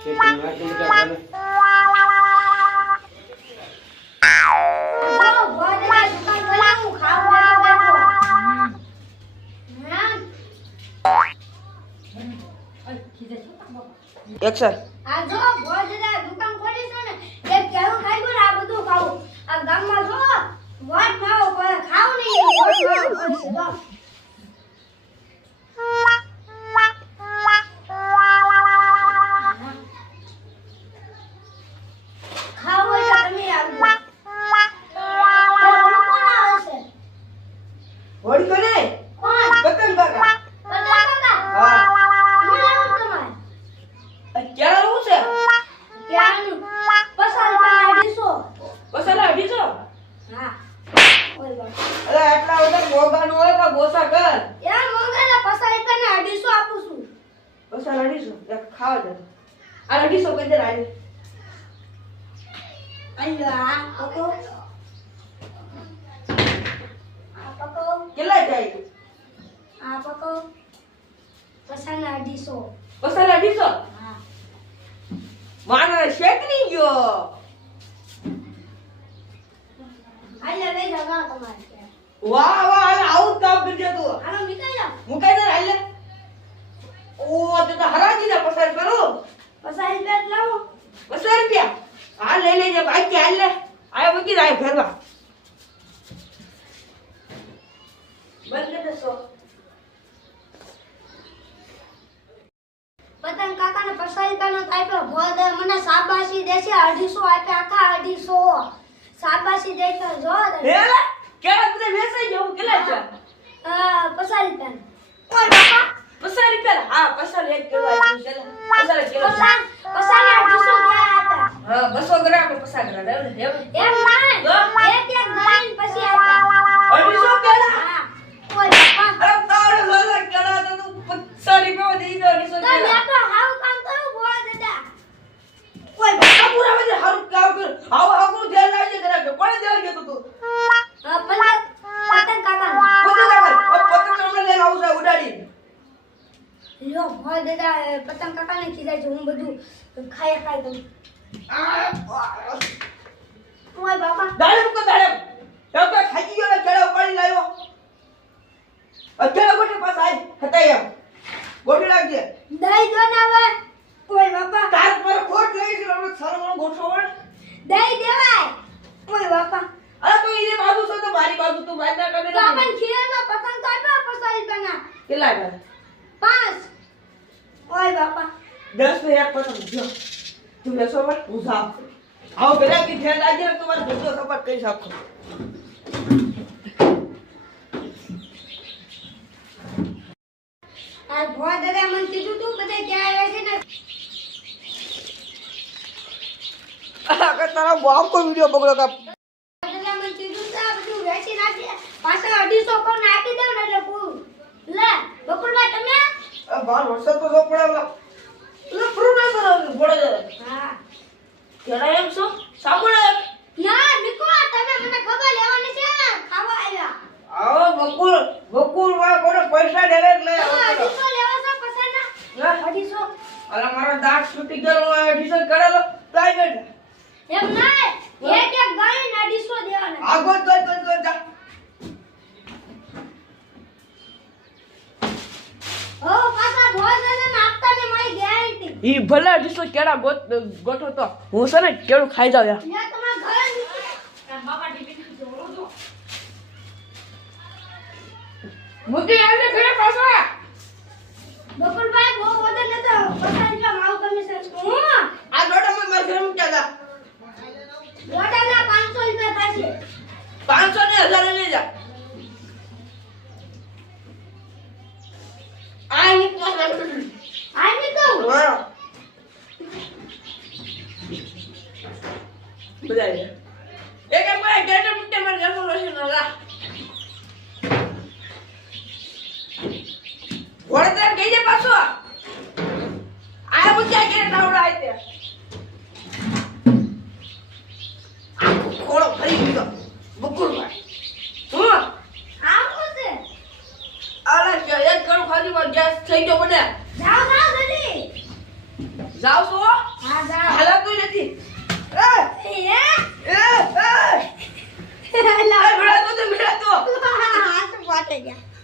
action આ જો ભોજડા દુકાન ખોલી છે ને એક કેવું ખાઈ ગયો આ બધું ખાવું આ ગામમાં જો વોટ માવો પર ખાવ નહીં વોટ માવો પડશે જો ખાવ હોય તો તમે આવજો કોણ આવશે હોડી કોને કોણ પતંગ કાકા પતંગ કાકા હા હું લાવું તમારે ક્યારે આવું છે ક્યાંનું પસાર કાઢીશો પસલા અઢીસો હા ઓય બસ અરે આટલા બધા મોગાનું હોય કે ગોસા કર યાર મોંઘાના પસાર એકને 250 આપું છું પસલા અઢીસો એક ખાવા દે આ અઢીસો કઈ દે રાઈ અલ્યા પકો કેટલા જાય આ પકો પસારના 250 પસલા અઢીસો હા મારા શેક નહીં ગયો આલ્યા લઈ જાવ ના તમારે ત્યાં વાહ વાહ હાલે આવું કામ કરજે તું હાલો નીકળી જાવ મુકાઈ દે હાલે ઓ તે તો હરાજી ના પસાર કરો પસાર પેટ લાવો પસાર રૂપિયા હા લઈ લેજે બાકી હાલ લે આયા મૂકી દે ઘરમાં બંધ કરી દેશો પતંગ કાકાને પસાર કાનો આપ્યો ભોદ મને શાબાશી દેશે 250 આપ્યા આખા 250 શાબાશી દેતો જો હે કેળા બધે વેસાઈ જવું કેટલા છે પસાર પેન ઓય બાપા પસાર રૂપિયા હા પસાર એક કિલો આપ્યું છે પસાર કિલો પસાર 250 ગયા હતા હા 200 ગ્રામ પસાર ગ્રામ એમ નહીં એક એક ગણીને પછી આપ્યા 250 કેળા હા ઓય બાપા અરે તારે લાલા કેળા તો તું 50 રૂપિયા દઈ દો 250 તો કેળા મેં તો હાવ કામ કરું બોલ દાદા ઓય બાપા પૂરા બધે હારું કામ કર આવો આવું ધ્યાન રાખજે જરા કે કોણે દેવા ગયો તું પતંગ કાકા પતંગ કાકા પતંગ હમણાં લઈને આવું છે ઉડાડી લ્યો ભોય દાદા પતંગ કાકાને ખીજાય છે હું બધું ખાય કરું ઓય બાપા દાડે મૂકો દાડે તો ખાઈ ગયો ને કેળા ઉપાડી લાવ્યો અત્યારે ગોઠે પાસ આય હતા એમ ગોઠે લાગજે દઈ દો ને હવે ઓય બાપા તાર પર ખોટ લઈ છે આપણે સારો ગોઠો વળ દઈ દેવાય ઓય બાપા અરે તો ઈને બાજુ છે તો મારી બાજુ તું માર ના કરે તો આપણ ખીરામાં પતંગ તો આપ્યો પસારી પેના કેટલા કરે 5 ઓય બાપા 10 ને એક પતંગ જો તું બેસો મત હું જાવ આવો પેલા કે ધ્યાન રાખજે ને તમારે બધો સપોર્ટ કરી શકો આ ભોય દાદા મને કીધું તું બધે ક્યાં આવે છે ને આ તારા બાપ કો વિડિયો બગડો કા દાદા મને કીધું તા બધું વેચી નાખી પાછા 250 કોણ આપી દઉં ને એટલે પૂરું લે બકુલભાઈ તમે બાર વર્ષ તો જો પડે એટલે પ્રોફેસર બોલે જરા હા કેડા એમ છો સાંભળે ના નિકો તમે મને ખબર લેવાની છે ખાવા આવ્યા આવો બકુલ વાળા કોને પૈસા દે એટલે આવો 250 લેવા છે પસાના ના 250 અરે મારો દાંત છૂટી ગયો એડિશન કરેલો પ્રાઇવેટ એમ નહીં એક એક ગાઈને 250 દેવાના આગો તો જા ઓ પાછા ભોજન આપતા ને મારી ગેરંટી ઈ ભલે 250 કેડા ગોઠો તો હું છે ને કેળું ખાઈ જાવ યાર લે તમારા ઘરે બાપા ટીપી જોડો તો મુકી આવને ઘરે પાછો બકુલભાઈ બહુ વજન લેતો 50 રૂપિયા મારું કમિશન હું આ દોડા માં માર ઘરે મૂક્યા તા લોટાના 500 રૂપિયા થશે 500 ને 1000 લઈ જા આ ની પાછા આની કહું હા બજાય એક મારા ગેટ મૂકે માર ઘરમાં રોશન ના વળતર ગઈ જે પાછો આ બુચ્યા કે નાવડા આઈ તે કોળો ફરી ગયો બકુલભાઈ હું આવું છે આલા કે એક કણ ખાલી વાર ગેસ થઈ ગયો મને જાવ જાવ જલ્દી જાવ છો હા જાઓ હાલાતું નથી એ એ એલા મેળાતો તો હાથ ફાટે ગયા